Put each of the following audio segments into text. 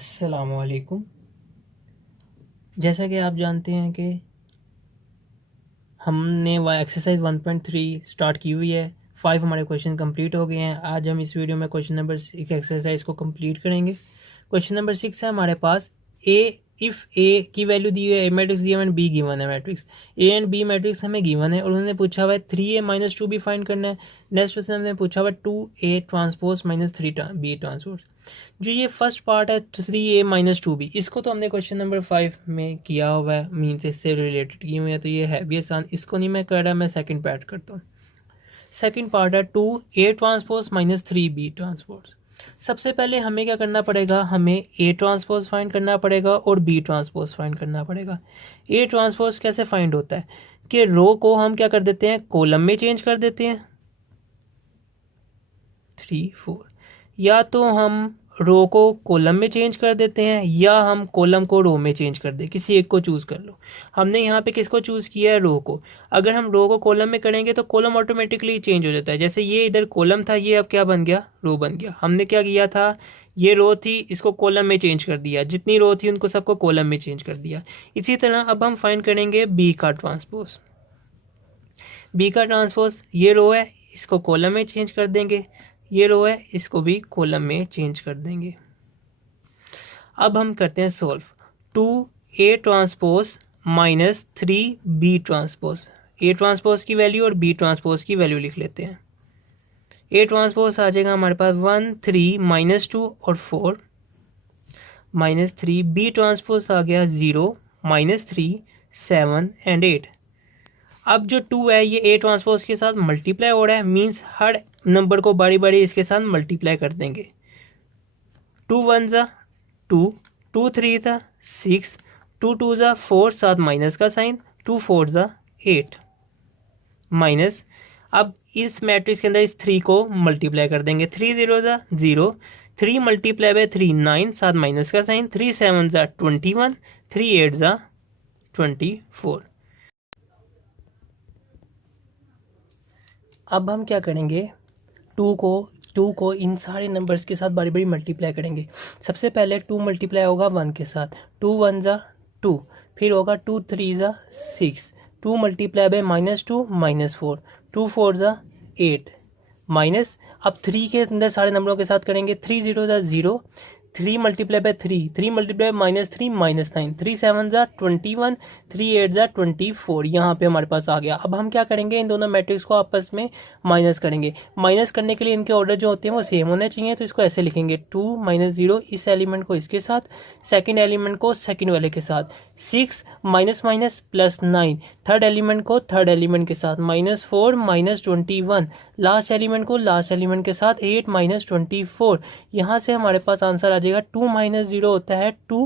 अस्सलामुअलैकुम। जैसा कि आप जानते हैं कि हमने वह एक्सरसाइज 1.3 स्टार्ट की हुई है। 5 हमारे क्वेश्चन कंप्लीट हो गए हैं। आज हम इस वीडियो में क्वेश्चन नंबर 6 एक्सरसाइज को कंप्लीट करेंगे। क्वेश्चन नंबर 6 है हमारे पास। ए इफ़ ए की वैल्यू दी है, A matrix given and B given है। Matrix A and B matrix हमें गिवन है और उन्होंने पूछा हुआ है 3a - 2b फाइंड करना है। नेक्स्ट क्वेश्चन हमने पूछा हुआ है 2a transpose minus 3b transpose. जो ये फर्स्ट पार्ट है 3a - 2b, इसको तो हमने क्वेश्चन नंबर 5 में किया हुआ है, मीन्स इससे रिलेटेड की हुई है, तो ये है भी आसान। इसको नहीं मैं कर रहा, मैं सेकंड पार्ट करता हूँ। सेकंड पार्ट है 2a transpose minus 3b transpose. सबसे पहले हमें क्या करना पड़ेगा, हमें a ट्रांसपोज फाइंड करना पड़ेगा और b ट्रांसपोज फाइंड करना पड़ेगा। a ट्रांसपोज कैसे फाइंड होता है कि रो को हम क्या कर देते हैं, कॉलम में चेंज कर देते हैं 3 4, या तो हम रो को कॉलम में चेंज कर देते हैं या हम कॉलम को रो में चेंज कर दें, किसी एक को चूज़ कर लो। हमने यहाँ पे किसको चूज़ किया है, रो को। अगर हम रो को कॉलम में करेंगे तो कॉलम ऑटोमेटिकली चेंज हो जाता है। जैसे ये इधर कॉलम था, ये अब क्या बन गया, रो बन गया। हमने क्या किया था, ये रो थी, इसको कॉलम में चेंज कर दिया, जितनी रो थी उनको सबको कॉलम में चेंज कर दिया। इसी तरह अब हम फाइंड करेंगे बी का ट्रांसपोज। बी का ट्रांसपोज, ये रो है, इसको कॉलम में चेंज कर देंगे, ये रो है, इसको भी कॉलम में चेंज कर देंगे। अब हम करते हैं solve. 2a transpose minus 3b transpose. A transpose की वैल्यू और बी ट्रांसपोज की वैल्यू लिख लेते हैं। ए ट्रांसपोज आ जाएगा हमारे पास 1 3 -2 और 4 -3। बी ट्रांसपोज आ गया 0 -3 7 एंड 8। अब जो 2 है ये ए ट्रांसपोज के साथ मल्टीप्लाई हो रहा है, मीन्स हर नंबर को बारी बारी इसके साथ मल्टीप्लाई कर देंगे। 2 1 ज़ा 2, 2 3 ज़ा 6, 2 2 ज़ा 4, साथ माइनस का साइन, 2 4 ज़ा 8 माइनस। अब इस मैट्रिक्स के अंदर इस 3 को मल्टीप्लाई कर देंगे। 3 0 ज़ा 0, 3 मल्टीप्लाई बाय 3 9, साथ माइनस का साइन, 3 7 ज़ा 21, 3 8 ज़ा 24। अब हम क्या करेंगे, टू को इन सारे नंबर्स के साथ बारी बारी मल्टीप्लाई करेंगे। सबसे पहले 2 मल्टीप्लाई होगा 1 के साथ, 2 1 ज़ा 2, फिर होगा 2 3 ज़ा 6, 2 मल्टीप्लाई बाय -2 -4, 2 4 ज़ा 8 माइनस। अब 3 के अंदर सारे नंबरों के साथ करेंगे। 3 0 ज़ा 0, 3 मल्टीप्लाई बाय 3, 3 मल्टीप्लाई -3 -9, 3 7 ज़ा 21, 3 8 ज़ा 24। यहाँ पे हमारे पास आ गया। अब हम क्या करेंगे, इन दोनों मैट्रिक्स को आपस में माइनस करेंगे। माइनस करने के लिए इनके ऑर्डर जो होते हैं वो सेम होने चाहिए, तो इसको ऐसे लिखेंगे 2 -0, इस एलिमेंट को इसके साथ, सेकंड एलिमेंट को सेकंड वाले के साथ, 6 minus minus plus 9, third element को थर्ड एलिमेंट के साथ, -4 -21, लास्ट एलिमेंट को लास्ट एलिमेंट के साथ, 8 -24। यहाँ से हमारे पास आंसर आ जाएगा 2 -0 होता है 2,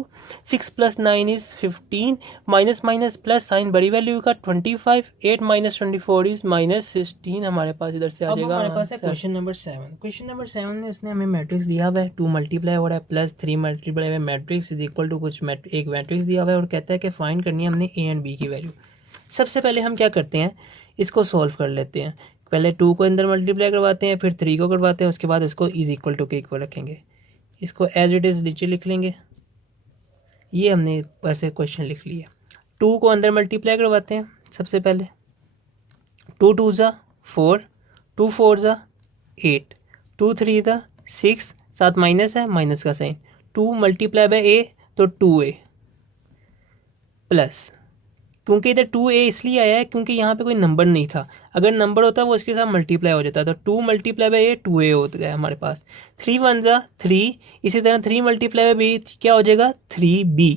6 + 9 is 15, minus minus plus sign बड़ी वैल्यू का 25, 8 -24 इज -16। हमारे पास इधर से आ जाएगा। हमारे पास है क्वेश्चन नंबर 7। क्वेश्चन नंबर 7 में उसने हमें मैट्रिक्स दिया हुआ है, 2 मल्टीप्लाई हो रहा है प्लस 3 मल्टीप्लाई हुआ मैट्रिक्स इज इक्वल टू कुछ एक मैट्रिक्स दिया हुआ है और कहता है कि फाइंड करनी है हमने ए एंड बी की वैल्यू। सबसे पहले हम क्या करते हैं, इसको सॉल्व कर लेते हैं। पहले 2 को अंदर मल्टीप्लाई करवाते हैं, फिर 3 को करवाते हैं, उसके बाद इसको इज इक्वल टू के इक्वल रखेंगे। इसको एज इट इज़ नीचे लिख लेंगे। ये हमने वैसे क्वेश्चन लिख लिया। 2 को अंदर मल्टीप्लाई करवाते हैं सबसे पहले। 2 2 ज़ा 4, 2 4 ज़ा 8, 2 3 ज़ा 6, साथ माइनस है, माइनस का साइन, 2 मल्टीप्लाई बाय ए तो 2a प्लस, क्योंकि इधर 2a इसलिए आया है क्योंकि यहाँ पे कोई नंबर नहीं था। अगर नंबर होता वो इसके साथ मल्टीप्लाई हो जाता, तो 2 मल्टीप्लाई बाय ए 2a होता गया हमारे पास। 3 1 ज़ा 3, इसी तरह 3 मल्टीप्लाई बाय बी क्या हो जाएगा 3b,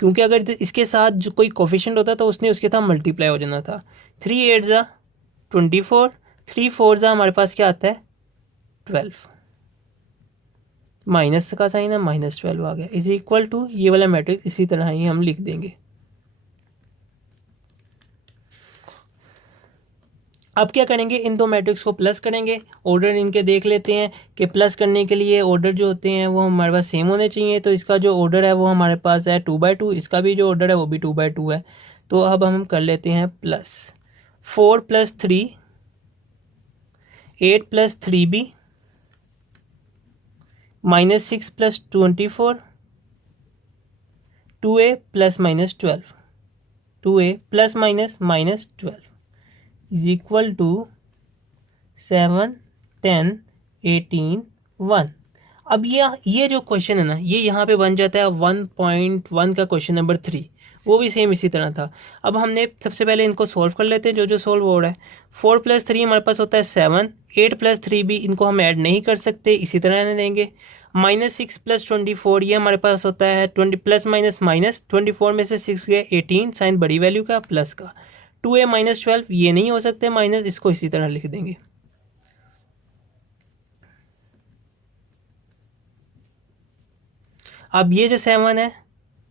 क्योंकि अगर इसके साथ जो कोई कोफिशिएंट होता तो उसने उसके साथ मल्टीप्लाई हो जाना था। 3 8 ज़ा 24, 3 4 ज़ा हमारे पास क्या आता है 12, माइनस का साइन है, -12 आ गया, इज इक्वल टू ये वाला मैट्रिक्स इसी तरह ही हम लिख देंगे। अब क्या करेंगे, इन दो मैट्रिक्स को प्लस करेंगे। ऑर्डर इनके देख लेते हैं कि प्लस करने के लिए ऑर्डर जो होते हैं वो हमारे पास सेम होने चाहिए। तो इसका जो ऑर्डर है वो हमारे पास है 2/2, इसका भी जो ऑर्डर है वो भी 2/2 है। तो अब हम कर लेते हैं plus. 4 + 3 8 + 3b -6 + 24 2a plus minus 12, 2a plus minus minus 12 is equal to 7, 10, 18, 1। अब ये जो क्वेश्चन है ना, ये यहाँ पे बन जाता है 1.1 का क्वेश्चन नंबर 3, वो भी सेम इसी तरह था। अब हमने सबसे पहले इनको सॉल्व कर लेते हैं, जो जो सॉल्व हो रहा है। 4 + 3 हमारे पास होता है 7, 8 + 3 भी इनको हम ऐड नहीं कर सकते, इसी तरह रहने देंगे। -6 + 24 ये हमारे पास होता है 20 प्लस माइनस माइनस 24 में से 6 गया 18, साइन बड़ी वैल्यू का प्लस का। 2a - 12 ये नहीं हो सकते माइनस, इसको इसी तरह लिख देंगे। अब ये जो 7 है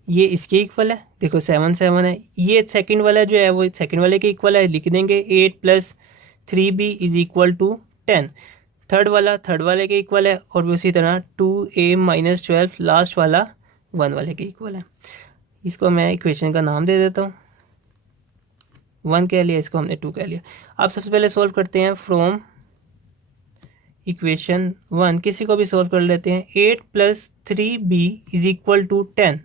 ये इसके इक्वल है, देखो 7 7 है। ये सेकंड वाला जो है वो सेकंड वाले के इक्वल है, लिख देंगे 8 + 3b = 10। थर्ड वाला थर्ड वाले के इक्वल है, और भी उसी तरह 2a - 12 लास्ट वाला 1 वाले के इक्वल है। इसको मैं इक्वेशन का नाम दे देता हूँ, 1 कह लिया, इसको हमने 2 कह लिया। अब सबसे पहले सॉल्व करते हैं फ्रॉम इक्वेशन 1, किसी को भी सॉल्व कर लेते हैं। 8 + 3b = 10।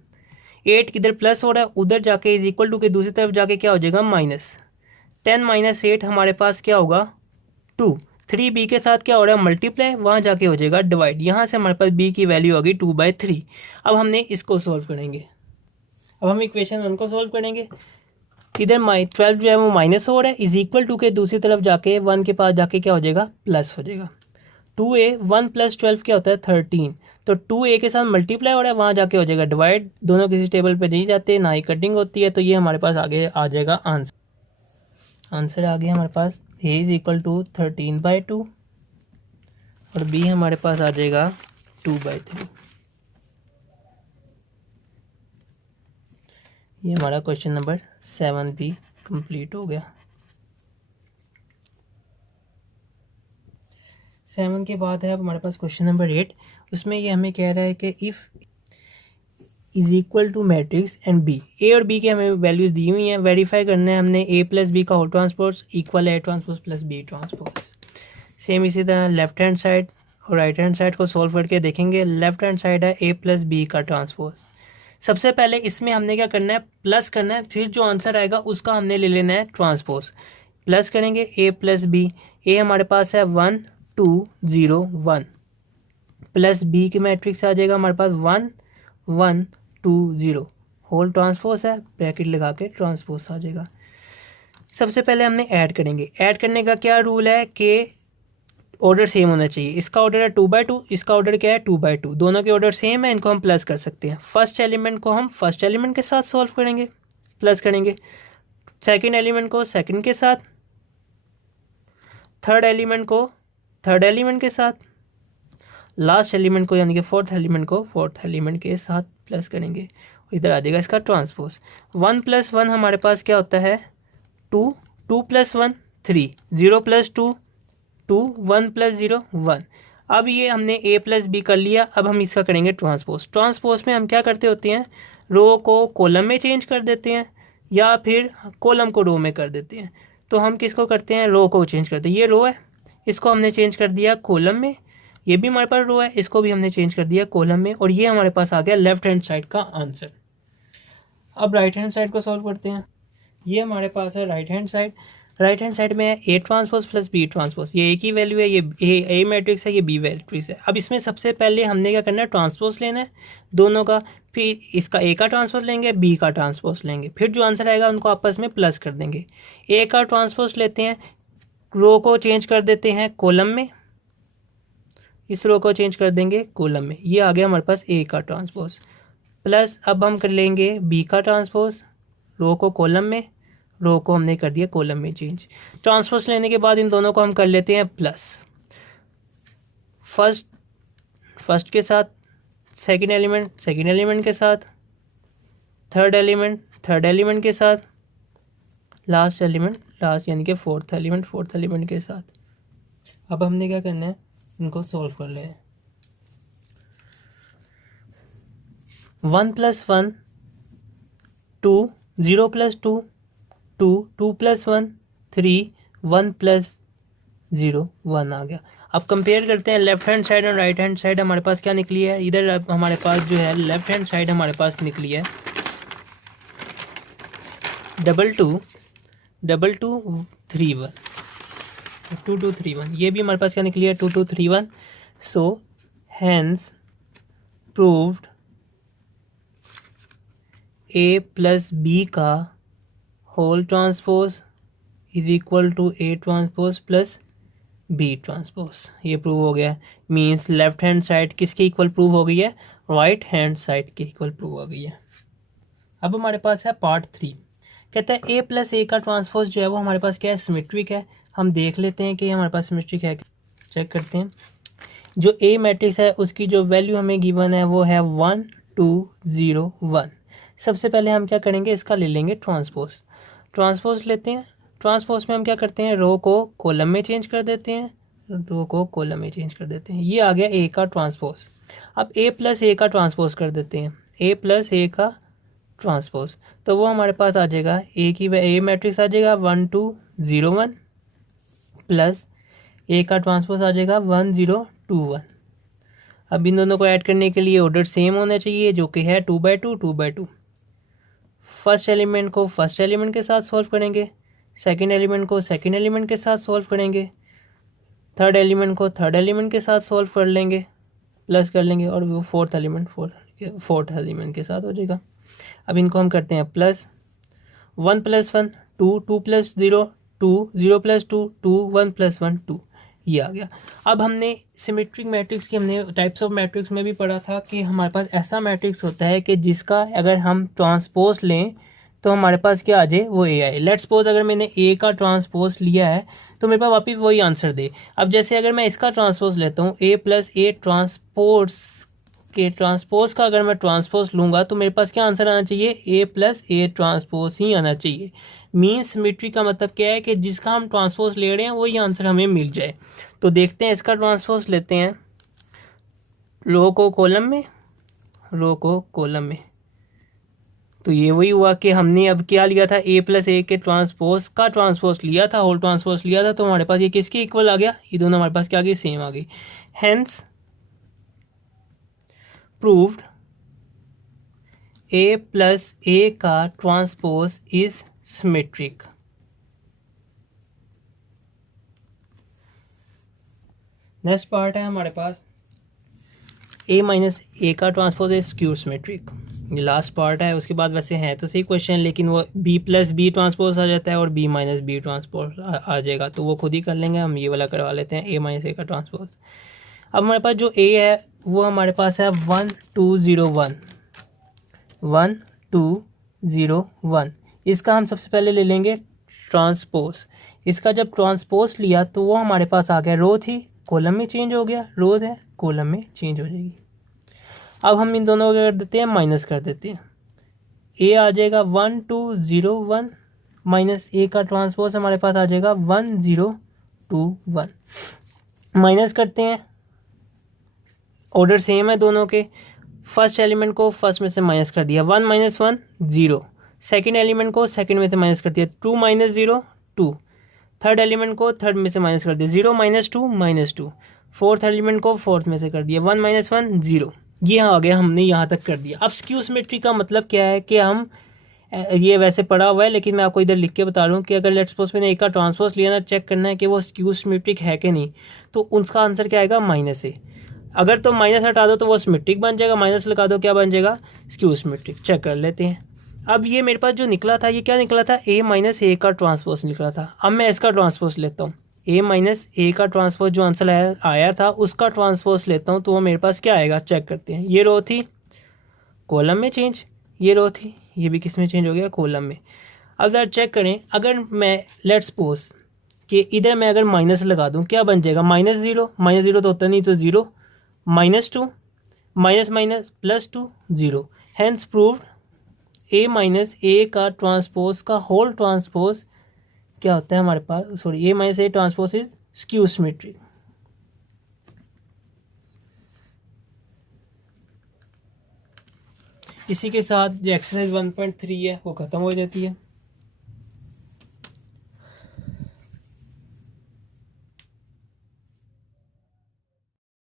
8 किधर प्लस हो रहा है, उधर जाके इज इक्वल टू के दूसरी तरफ जाके क्या हो जाएगा माइनस। 10 - 8 हमारे पास क्या होगा 2। 3b के साथ क्या हो रहा है मल्टीप्लाई, वहाँ जाके हो जाएगा डिवाइड। यहाँ से हमारे पास b की वैल्यू होगी 2/3। अब हमने इसको सॉल्व करेंगे। अब हम इक्वेशन 1 को सॉल्व करेंगे। इधर 12 जो है वो माइनस हो रहा है, इज इक्वल टू के दूसरी तरफ जाके 1 के पास जाके क्या हो जाएगा प्लस हो जाएगा। 2a 1 + 12 क्या होता है 13, तो 2a के साथ मल्टीप्लाई हो रहा है, वहाँ जाके हो जाएगा डिवाइड। दोनों किसी टेबल पे नहीं जाते, ना ही कटिंग होती है, तो ये हमारे पास आगे आ जाएगा आंसर आ गया हमारे पास a = 13/2 और b हमारे पास आ जाएगा 2/3। ये हमारा क्वेश्चन नंबर 7 भी कंप्लीट हो गया। 7 के बाद है अब हमारे पास क्वेश्चन नंबर 8। उसमें ये हमें कह रहा है कि if is equal to matrix and B, A और बी के हमें वैल्यूज़ दी हुई हैं, वेरीफाई करना है हमने a + b का होल ट्रांसपोज इक्वल है A transpose + B transpose. Same इसी तरह लेफ्ट हैंड साइड और राइट हैंड साइड को सॉल्व करके देखेंगे। लेफ्ट हैंड साइड है a + b का ट्रांसपोज। सबसे पहले इसमें हमने क्या करना है प्लस करना है, फिर जो आंसर आएगा उसका हमने ले लेना है ट्रांसपोज। प्लस करेंगे a + b, a हमारे पास है 1 2 0 1 प्लस b की मैट्रिक्स आ जाएगा हमारे पास 1 1 2 0, होल ट्रांसपोज है, ब्रैकेट लगा के ट्रांसपोज आ जाएगा। सबसे पहले हमने ऐड करेंगे। ऐड करने का क्या रूल है कि ऑर्डर सेम होना चाहिए। इसका ऑर्डर है 2/2, इसका ऑर्डर क्या है 2/2, दोनों के ऑर्डर सेम है, इनको हम प्लस कर सकते हैं। फर्स्ट एलिमेंट को हम फर्स्ट एलिमेंट के साथ सॉल्व करेंगे, प्लस करेंगे। सेकंड एलिमेंट को सेकंड के साथ, थर्ड एलिमेंट को थर्ड एलिमेंट के साथ, लास्ट एलिमेंट को यानी कि फोर्थ एलिमेंट को फोर्थ एलिमेंट के साथ प्लस करेंगे। इधर आ जाएगा इसका ट्रांसपोज। 1 + 1 हमारे पास क्या होता है 2, 2 + 1 3, 0 + 2 2, 1 + 0 1। अब ये हमने a + b कर लिया। अब हम इसका करेंगे ट्रांसपोज। ट्रांसपोज में हम क्या करते होते हैं, रो को कॉलम में चेंज कर देते हैं या फिर कॉलम को रो में कर देते हैं। तो हम किसको करते हैं, रो को चेंज करते हैं। ये रो है, इसको हमने चेंज कर दिया कॉलम में। ये भी हमारे पास रो है, इसको भी हमने चेंज कर दिया कॉलम में, और ये हमारे पास आ गया लेफ्ट हैंड साइड का आंसर। अब राइट हैंड साइड को सॉल्व करते हैं। ये हमारे पास है right hand side. Right hand side में है A ट्रांसपोज + B ट्रांसपोज। ये एक ही वैल्यू है, ये A मैट्रिक्स है, ये B मैट्रिक्स है। अब इसमें सबसे पहले हमने क्या करना है ट्रांसपोज लेना है दोनों का, फिर इसका A का ट्रांसपोज लेंगे, B का ट्रांसपोज लेंगे, फिर जो आंसर आएगा उनको आपस में प्लस कर देंगे। A का ट्रांसपोज लेते हैं, रो को चेंज कर देते हैं कॉलम में, इस रो को चेंज कर देंगे कॉलम में। ये आ गया हमारे पास A का ट्रांसपोज। प्लस अब हम कर लेंगे B का ट्रांसपोज, रो को कॉलम में, रो को हमने कर दिया कॉलम में चेंज। ट्रांसपोज लेने के बाद इन दोनों को हम कर लेते हैं प्लस। फर्स्ट के साथ सेकंड एलिमेंट के साथ, थर्ड एलिमेंट के साथ, लास्ट यानी कि फोर्थ एलिमेंट के साथ। अब हमने क्या करना है, इनको सॉल्व कर लें। 1 + 1 2, 0 + 2 2, 2 + 1 3, 1 + 0 1 आ गया। अब कंपेयर करते हैं लेफ्ट हैंड साइड और राइट हैंड साइड हमारे पास क्या निकली है। इधर हमारे पास जो है लेफ्ट हैंड साइड हमारे पास निकली है 2231, 2231, ये भी हमारे पास क्या निकली है 2231। So hence proved A plus B का whole transpose is equal to A transpose plus B transpose. ये प्रूव हो गया। मीन्स लेफ्ट हैंड साइड किसके इक्वल प्रूव हो गई है, राइट हैंड साइड के इक्वल प्रूव हो गई है। अब हमारे पास है पार्ट 3, कहता है ए प्लस ए का ट्रांसपोज जो है वो हमारे पास क्या है, सिमेट्रिक है। हम देख लेते हैं कि हमारे पास सिमेट्रिक है, चेक करते हैं। जो ए मैट्रिक्स है उसकी जो वैल्यू हमें गिवन है वो है 1 2 0 1। सबसे पहले हम क्या करेंगे, इसका ले लेंगे ट्रांसपोज। ट्रांसपोज लेते हैं। ट्रांसपोज में हम क्या करते हैं, रो को कॉलम में चेंज कर देते हैं, रो को कॉलम में चेंज कर देते हैं। ये आ गया ए का ट्रांसपोज। अब ए प्लस ए का ट्रांसपोज कर देते हैं, ए प्लस ए का ट्रांसपोज, तो वो हमारे पास आ जाएगा ए की ए मैट्रिक्स आ जाएगा 1 2 0 1 प्लस ए का ट्रांसपोज आ जाएगा 1 0 2 1। अब इन दोनों को ऐड करने के लिए ऑर्डर सेम होना चाहिए, जो कि है 2/2 2/2। फर्स्ट एलिमेंट को फर्स्ट एलिमेंट के साथ सॉल्व करेंगे, सेकंड एलिमेंट को सेकंड एलिमेंट के साथ सॉल्व करेंगे, थर्ड एलिमेंट को थर्ड एलिमेंट के साथ सॉल्व कर लेंगे, प्लस कर लेंगे, और वो फोर्थ एलिमेंट के साथ हो जाएगा। अब इनको हम करते हैं प्लस 1 + 1 2 2 + 0 2 0 + 2 2 1 + 1 2, ये आ गया। अब हमने सिमेट्रिक मैट्रिक्स की हमने टाइप्स ऑफ मैट्रिक्स में भी पढ़ा था कि हमारे पास ऐसा मैट्रिक्स होता है कि जिसका अगर हम ट्रांसपोज लें तो हमारे पास क्या आ जाए, वो ए आए। लेट्स सपोज अगर मैंने ए का ट्रांसपोज लिया है तो मेरे पास वापिस वही आंसर दे। अब जैसे अगर मैं इसका ट्रांसपोज लेता हूँ, ए प्लस ए ट्रांसपोज के ट्रांसपोज का अगर मैं ट्रांसपोज लूँगा तो मेरे पास क्या आंसर आना चाहिए, ए प्लस ए ट्रांसपोज ही आना चाहिए। मीन सिमेट्री का मतलब क्या है कि जिसका हम ट्रांसपोज ले रहे हैं वही आंसर हमें मिल जाए। तो देखते हैं, इसका ट्रांसपोज लेते हैं, रो को कॉलम में, रो को कॉलम में। तो ये वही हुआ कि हमने अब क्या लिया था, ए प्लस ए के ट्रांसपोज का ट्रांसपोज लिया था, होल ट्रांसपोज लिया था, तो हमारे पास ये किसके इक्वल आ गया, ये दोनों हमारे पास क्या आ गई, सेम आ गई। हेंस प्रूव्ड ए प्लस ए का transpose is symmetric. Next part है हमारे पास ए माइनस ए का ट्रांसपोज इज स्क्यू सिमेट्रिक। ये लास्ट पार्ट है, उसके बाद वैसे है तो सही क्वेश्चन, लेकिन वो बी प्लस बी ट्रांसपोज आ जाता है और बी माइनस बी ट्रांसपोज आ जाएगा, तो वो खुद ही कर लेंगे। हम ये वाला करवा लेते हैं, ए माइनस ए का ट्रांसपोज। अब हमारे पास जो ए है वो हमारे पास है 1 2 0 1 1 2 0 1। इसका हम सबसे पहले ले लेंगे ट्रांसपोज। इसका जब ट्रांसपोज लिया तो वो हमारे पास आ गया, रो थी कॉलम में चेंज हो गया, रो है कॉलम में चेंज हो जाएगी। अब हम इन दोनों को कर देते हैं, माइनस कर देते हैं। ए आ जाएगा 1 2 0 1 माइनस ए का ट्रांसपोज हमारे पास आ जाएगा 1 0 2 1। माइनस करते हैं, ऑर्डर सेम है दोनों के। फर्स्ट एलिमेंट को फर्स्ट में से माइनस कर दिया, 1 - 1 0। सेकेंड एलिमेंट को सेकेंड में से माइनस कर दिया, 2 - 0 2। थर्ड एलिमेंट को थर्ड में से माइनस कर दिया, 0 - 2 -2। फोर्थ एलिमेंट को फोर्थ में से कर दिया, 1 - 1 0। ये आ गया, हमने यहाँ तक कर दिया। अब स्क्यू सिमेट्री का मतलब क्या है कि हम ये वैसे पढ़ा हुआ है लेकिन मैं आपको इधर लिख के बता रहा हूँ कि अगर लेट्स सपोज मैंने एक का ट्रांसपोज लिया ना, चेक करना है कि वो स्क्यू सिमेट्रिक है कि नहीं, तो उसका आंसर क्या आएगा, माइनस है। अगर तो माइनस हटा दो तो वो सिमेट्रिक बन जाएगा, माइनस लगा दो क्या बन जाएगा, स्क्यू सिमेट्रिक। चेक कर लेते हैं। अब ये मेरे पास जो निकला था, ये क्या निकला था, ए माइनस ए का ट्रांसपोज निकला था। अब मैं इसका ट्रांसपोज लेता हूँ, ए माइनस ए का ट्रांसपोज जो आंसर आया था उसका ट्रांसपोज लेता हूँ, तो वो मेरे पास क्या आएगा, चेक करते हैं। ये रो थी कॉलम में चेंज, ये रो थी, ये भी किस में चेंज हो गया, कॉलम में। अगर चेक करें, अगर मैं लेट्स सपोज कि इधर मैं अगर माइनस लगा दूँ क्या बन जाएगा, -0 -0 तो होता नहीं, तो 0 -2 minus minus +2 0। Hence proved A minus A का ट्रांसपोज का होल ट्रांसपोज क्या होता है हमारे पास, sorry, A minus A transpose is skew symmetric. इसी के साथ जो एक्सरसाइज 1.3 है वो खत्म हो जाती है।